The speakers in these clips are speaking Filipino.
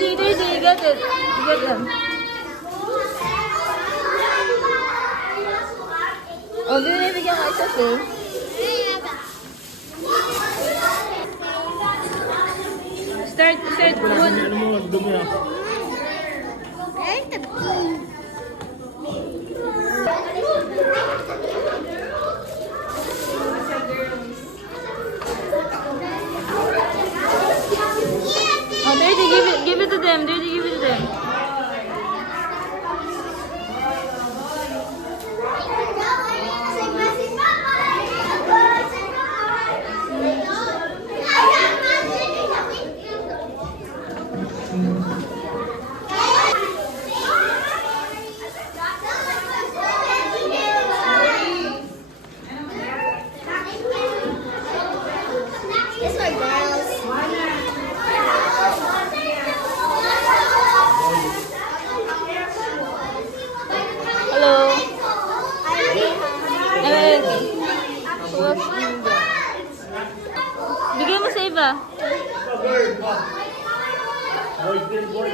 you get it. You get them. Oh, binibigyan ko isa sir. Start. Ano mo, dumi ah. Oh, Dirty, give it to them. Dirty, give it to them. It's my girls. Hello. Bigyan mo sa iba. Boy.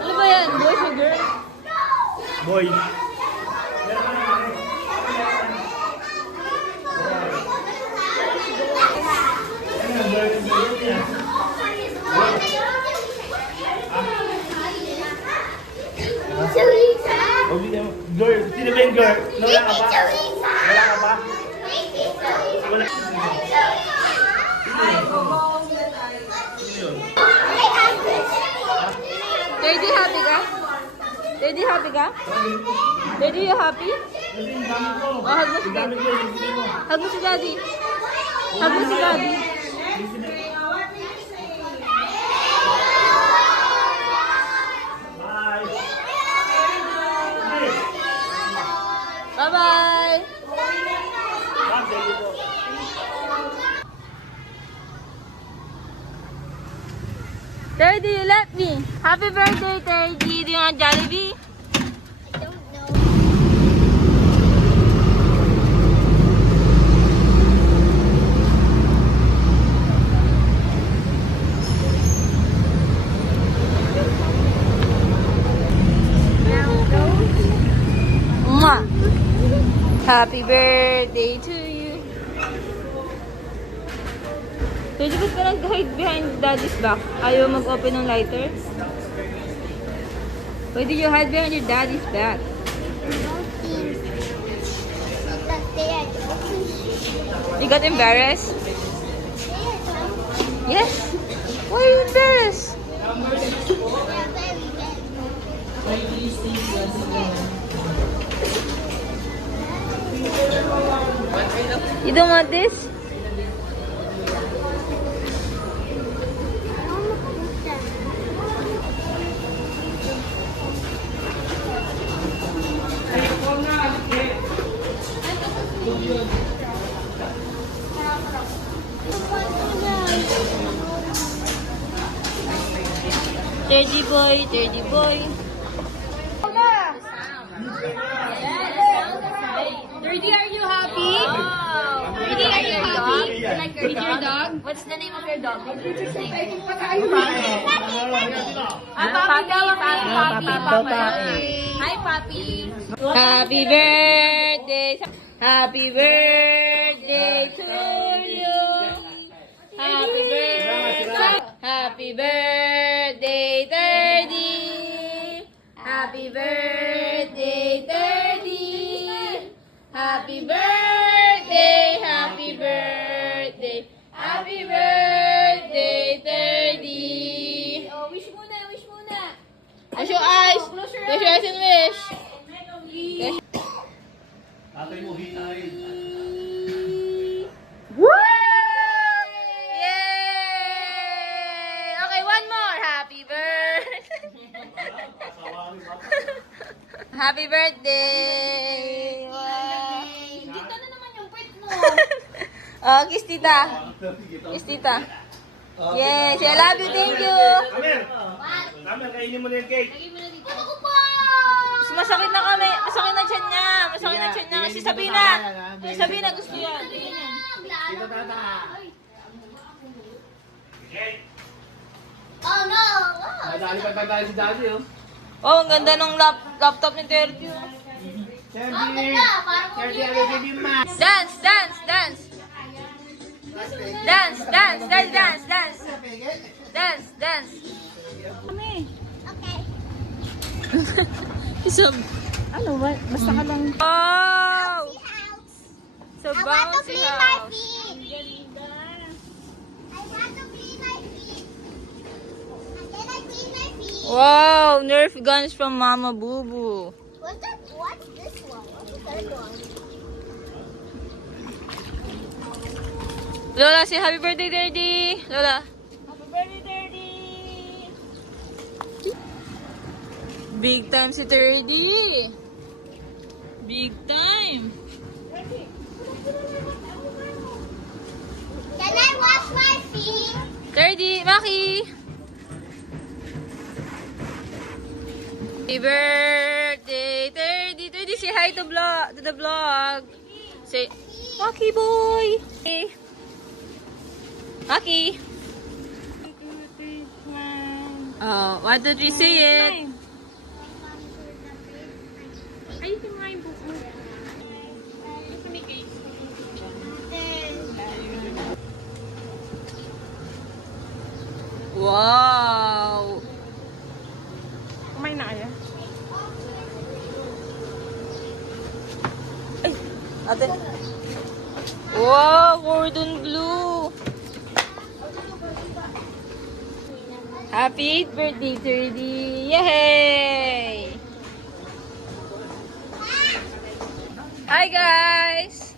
Ano ba yan? Boys or girl? Boy. Girl, sino ba yung girl? Wala ka ba? Wala ka ba? Wala. Daddy, happy ka? Daddy, happy ka? Daddy, you happy? Oh, hug mo si daddy. Hug mo si daddy. Hug mo si daddy. Bye-bye. Daddy, you left me. Happy birthday, Daddy. Do you want Jollibee? I don't know. Mwah. Happy birthday to you. Daddy, ba't ka nag-hide behind daddy's back? Ayaw mag-open ng lighter? Why did you hide behind your daddy's back? You got embarrassed? Yes. Why are you embarrassed? You don't want this? Dirty boy, dirty boy. Dirty, are you happy? Dirty, are you happy? With your dog? What's the name of your dog? What's his name? Papi. Hi, Papi. Happy birthday. Happy birthday to you. Happy birthday. Happy birthday, Dirty. Happy birthday, Dirty. Happy birthday, happy birthday. Happy birthday, Dirty. Oh, wish muna, wish muna. Close your eyes. Close your eyes and wish. Tatay mo, hitay. Woo! Yay! Okay, one more. Happy birthday. Happy birthday. Wow. Dito na naman yung pet mo. Oh, kiss tita. Kiss tita. Yes, I love you. Thank you. Kamer, kainin mo na yung cake. Ano ko pa? Mas masakit na kami. Masakit na tiyan niya. Masakit na tiyan niya. Si Sabina. Si Sabina gusto yan. Tito Tata. Oh no! Madali pa tayo si Daddy, oh. Oh, ang ganda ng laptop ni Terdy. Oh. Daddy! Daddy, ano give you man? Dance, dance, dance. Dance, dance, dance, dance, dance. Dance, dance. Okay. Isang... Ano ba? Basta ka lang. Wow! So I want to bouncy clean my house. feet. I want to clean my feet. And then I clean my feet. Wow, Nerf guns from Mama Boo Boo. What's this one? What's the third one? Lola, say happy birthday, Daddy. Lola. Happy birthday, Daddy! Big time si Terdy. Big time. Can I wash my feet? Terdy, Maki. Happy birthday, Terdy. Terdy, say hi to the vlog. Say, Maki boy. Hey. Maki. 1, 2, 3, say it. Ayusin mo nga yung book mo. Wow. Kumain na kaya? Ate. Wow, cordon blue. Happy birthday, Terdy. Yay! Hi, guys.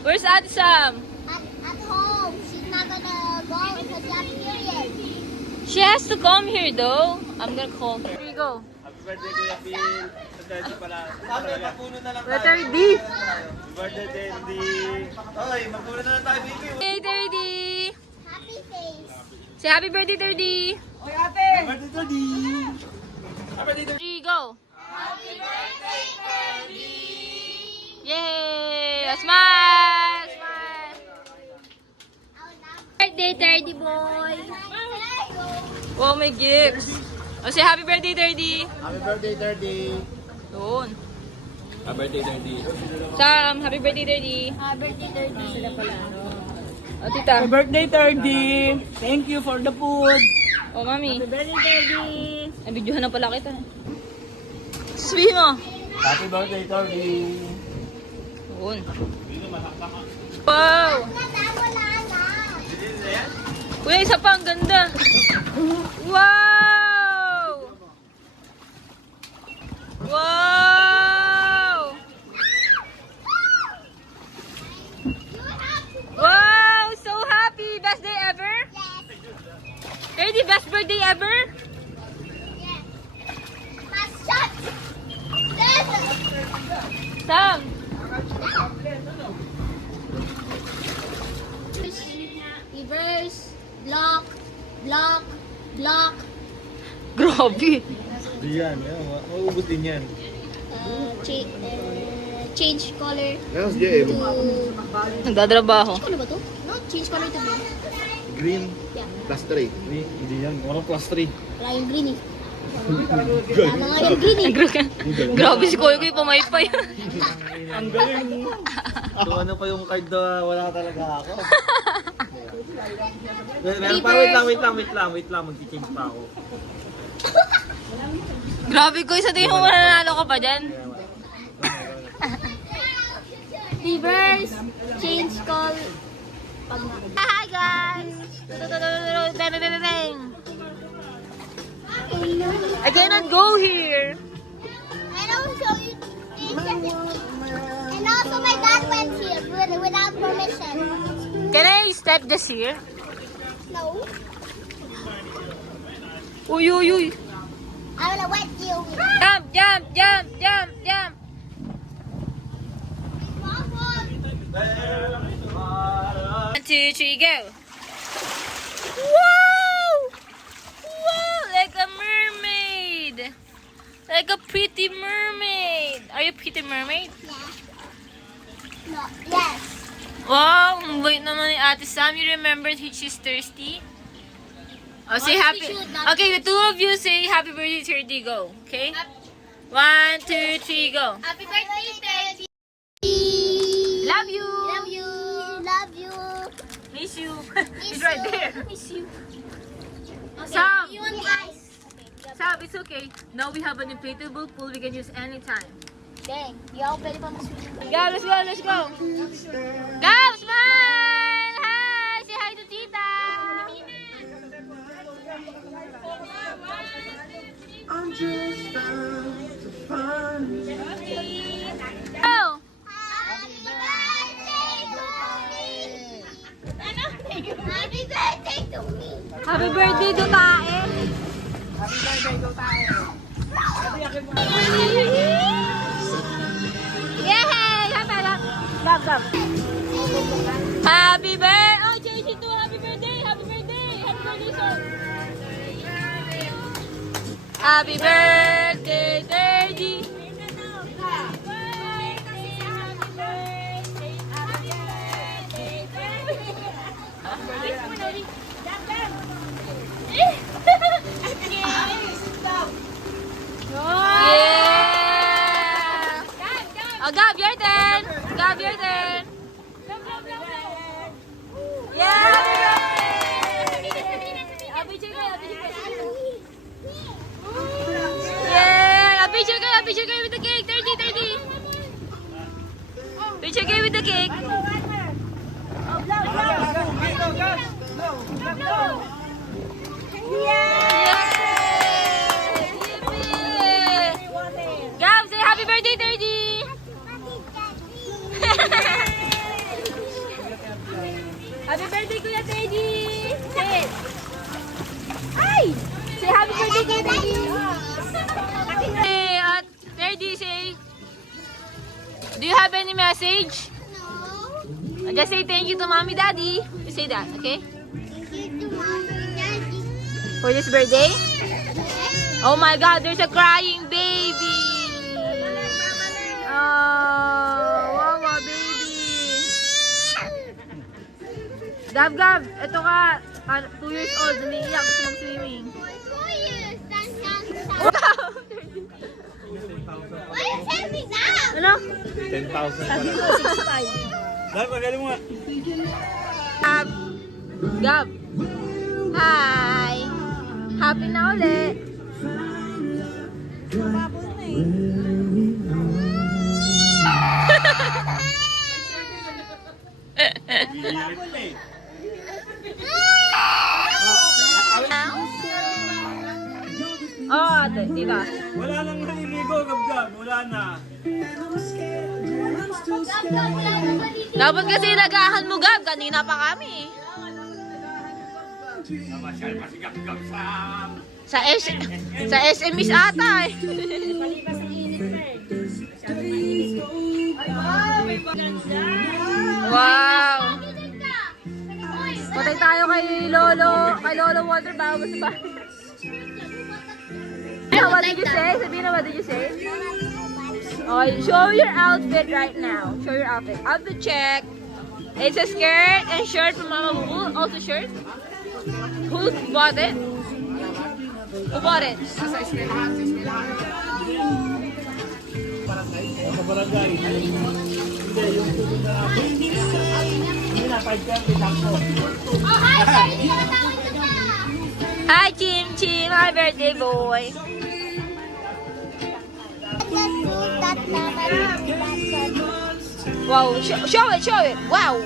Where's Ate Sam? At home. She's not gonna go because she has period. She has to come here, though. I'm gonna call her. Here you go. Happy birthday, Kuya Phil. Sa Daddy pala. Magpuno na lang tayo. Terdy. Happy birthday, Daddy. Oy, magpuno na lang tayo, baby. Hey, Terdy. Happy face. Say happy birthday, Terdy. Happy birthday, Daddy. Happy birthday, Daddy. Here you go. Happy birthday, Daddy. Yay! A smile! Smile! Birthday, Terdy boy! Wow, may gifts! O, say happy birthday, Terdy! Happy birthday, Daddy. Doon. Happy birthday, Daddy. Sam, happy birthday, Terdy! Happy birthday, Daddy. Sila pala, O, tita. Happy birthday, Terdy! Thank you for the food! O, mami. Happy birthday, Terdy! Nabidyohan na pala kita. Sabihin mo. Happy birthday, Daddy. Doon. Wow! Wala na. Kuya, isa pa. Ang ganda. Wow! Wow! Wow! So happy! Best day ever? Ready? Best birthday ever? Yes. Mas shot. Sam! Reverse. Block. Block. Block. Grabe. Di yan. Mauubos din yan. Change color Yes, JM. to... Nagdadrabaho. Ano ba to? No, change color to blue. Green. Yeah. Plus 3. Hindi yan. Walang plus 3. Wala yung green eh. Tama nga yung green eh. Grabe si Kuya Kuya, pumaypay. Ang galing. So ano pa yung card na wala talaga ako? Meron pa, wait lang. Mag-change pa ako. Grabe Kuya, sa tingin mo mananalo ka pa dyan? Reverse. Change color. Hi guys! Bang, bang, bang, bang. I cannot go here. And also, and also my dad went here without permission. Can I step just here? No. Uy, uy, uy. I wanna wet you. Jump, jump, jump, jump, jump. 1, 2, 3, go. Wow! Wow, like a mermaid. Like a pretty mermaid. Are you a pretty mermaid? Yeah. No. Yes. Wow, ang bait naman ni Ate Sam. You remember she's thirsty? Oh, say happy. Okay, the two of you say happy birthday to 30. Go. Okay? 1, 2, 3, go. Happy birthday, Teddy. Love you. Love you. Love you. Miss you. It's right there. Miss you. Okay. Sam. You want ice? Sab, it's okay. Now we have an inflatable pool we can use anytime. Dang. Di ako pwede pa mag-swim. Go, let's go, let's go. Go, smile. Hi. Say hi to Tita. I'm just out to find you. Go. Happy birthday to me. Ano? Happy birthday to me. Happy birthday to Tae. Yay! Gab, gab. Happy birthday! Oh, JC too! Happy birthday! Happy birthday! Happy birthday, sir! Happy birthday, Dirty! Yeah! Oh, Gab, your turn! Gab, your turn! Yeah! A picture kayo, a picture kayo. Yeah! A picture kayo with the cake! 30! Picture kayo with the cake! Yay! Yippee! Gab, say happy birthday, 30! Happy birthday, Kuya Teddy! Say it! Ay! Say happy birthday, Kuya Teddy! Hey, Teddy, say... Do you have any message? No. Just say thank you to Mommy, Daddy. You say that, okay? Thank you to Mommy and Daddy. For this birthday? Yes. Oh my God, there's a crying baby! Oh, wawa baby! Gab, Gab, eto ka. 2 years old, umiiyak, gusto mag-swimming. 4 years. Wow! Why you tell me now? Ano? 10,000 pala. Dahil pagaling mo nga. Gab. Gab. Hi! Happy na ulit! Oh, ate, tita. Wala nang naliligo, Gab-Gab. Wala na. Dapat kasi nagahan mo, Gab. Kanina pa kami. Namasyal pa si Gab-Gab Sa SMS ata eh. Wow! Patay tayo kay Lolo Water bago sa bahay. What did you say? Sabihin na, what did you say? Okay, show your outfit right now. Show your outfit. Outfit check. It's a skirt and shirt from Mama Boo. Also shirt. Who bought it? Who bought it? Sa barangay. Hindi, yung tubig na natin. Hindi na, 5:30 lang po. Oh, hi, sir. Hindi ka tawag ko pa. Hi, Chim Chim. Hi, birthday boy. Wow, show it. Wow.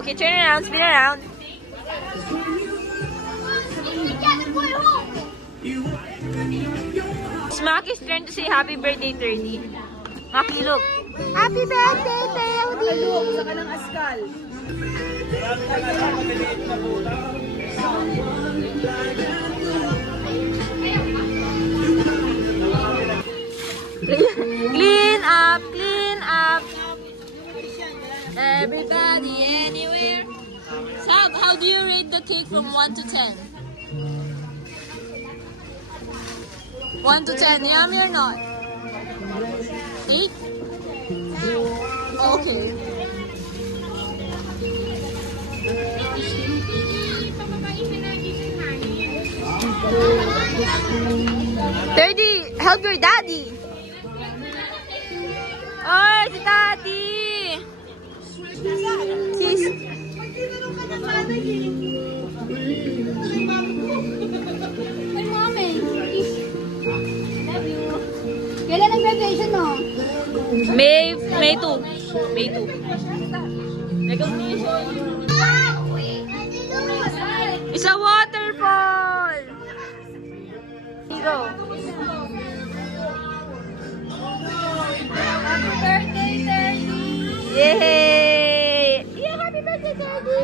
Okay, turn around, spin around. Smack is trying to say happy birthday, 30. Maki, look. Happy birthday, 30. Sa kanang askal. Marami talaga maliliit na bola. Clean up. Everybody, anywhere. Sab, how do you rate the cake from 1 to 10? 1 to 10, yummy or not? 8? Okay. Daddy, help your daddy. Oh, si daddy. Sis. My mommy. Love you. Kailan ang graduation mo? May 2. May 2. Recognition. It's a waterfall. Here you go. Happy birthday, Daddy! Yay! Yeah, happy birthday, Daddy!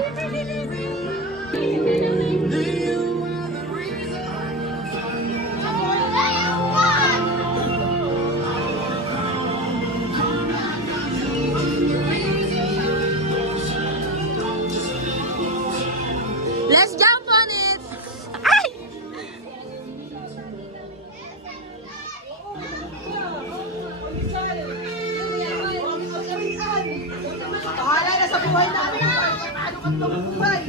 Let's jump on it. Ay! Bahala na sa buhay namin. Paano ka itong buhay?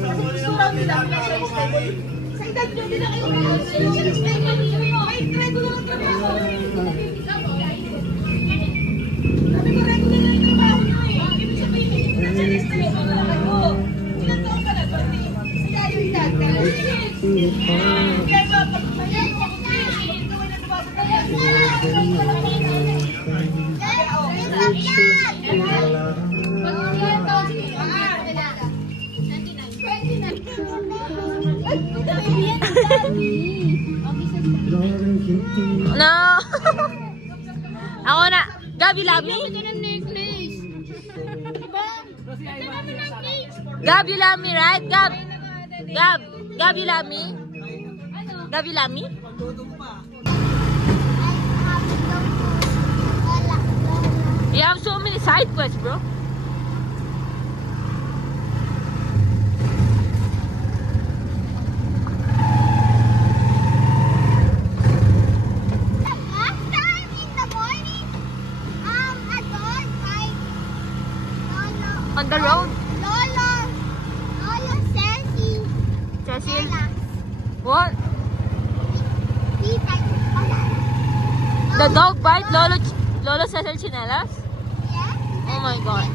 Kasi gusto lang nila sa stable. Sa edad nyo, hindi na kayo stable. May regular ang trabaho. Sabi ko, regular ang trabaho nyo eh. Ibig sabihin, hindi na sila stable na kayo. Ilan taon ka na? 20? Kaya yung edad. Kaya ba, pag mayan mo ako, gawin na trabaho ka. No. Ako na. Gabi Lami? Gabi Lami, right? Gabi Lami? Gabi Lami? You have so many side quests, bro. Last time in the morning, a dog bite Lolo. On the road. Lolo says Cecil. Ella. What? He bites Ella. The dog bite Lolo Cecil Chinelas? Yes. Oh my God.